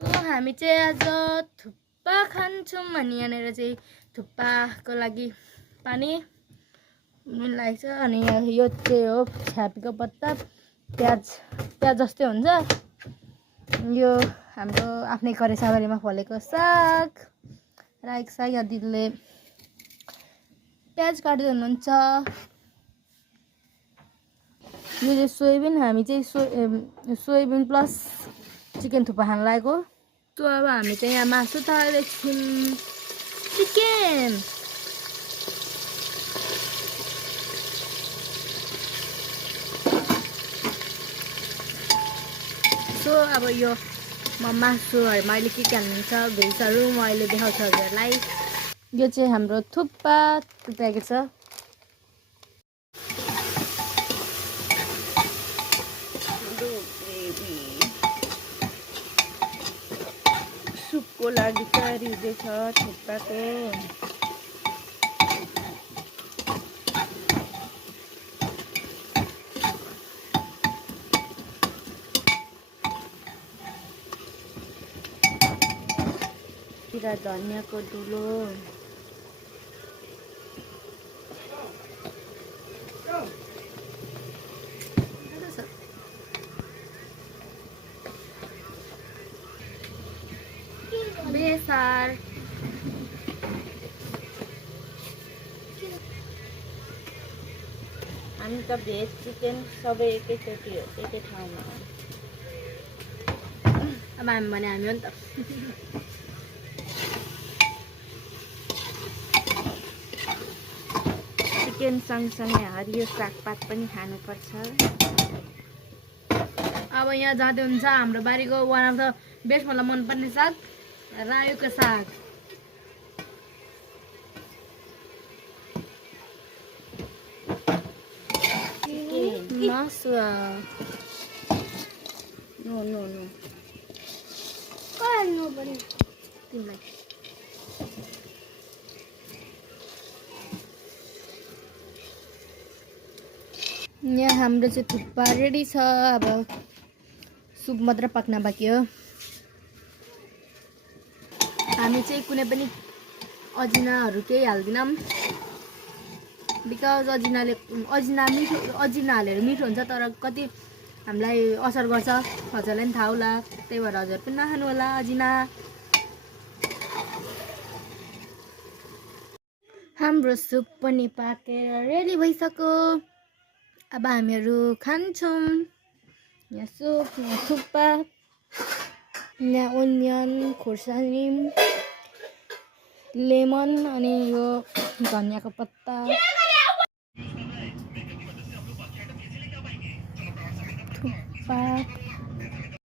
हामी चाहिँ आज थुक्पा खान्छौँ अनि यहाँनिर चाहिँ थुक्पाको लागि पानी लागेको छ अनि यो चाहिँ हो छ्यापीको पत्ता प्याज जस्तै हुन्छ यो हाम्रो आफ्नै करेसाबारीमा फलेको साग रायोको साग या दिदीले प्याज काट्दै हुनुहुन्छ यो चाहिँ सोयाबिन हामी चाहिँ सोयाबिन प्लस चिकन थुक्पा खान लागेको सो अब हामी चाहिँ यहाँ मासु थाल्दैछौँ चिकन सो अब यो मासुहरूमा अहिले के हाल्नुहुन्छ भेजहरू म अहिले देखाउँछु हजुरहरूलाई यो चाहिँ हाम्रो थुक्पा प्याकेट छ सुपको लागि तयारी हुँदैछ थुक्पाको जिरा धनियाँको धुलो बेसार हामी त भेज चिकन सबै एकैचोटि हो एकै ठाउँमा अब हामी भने हामी हो नि त चिकन सँगसँगै हरियो सागपात पनि खानुपर्छ अब यहाँ जाँदै हुन्छ हाम्रो बारीको वान अफ द बेस्ट मलाई मनपर्ने साग रायोको साग मासु नो नो नो तिमीलाई यहाँ हाम्रो चाहिँ थुक्पा रेडी छ अब सुप मात्र पाक्न बाँकी हो हामी चाहिँ कुनै पनि अजिनाहरू केही हाल्दैनौँ बिकज अजिना हालेर मिठो हुन्छ तर कति हामीलाई असर गर्छ हजुरलाई पनि थाहा होला त्यही भएर हजुर पनि नखानु होला अजिना हाम्रो सुप पनि पाकेर रेडी भइसक्यो अब हामीहरू खान्छौँ यहाँ सुप यहाँ थुक्पा यहाँ ओनियन खोर्सानी लेमन अनि यो धनियाँको पत्ता थुक्पा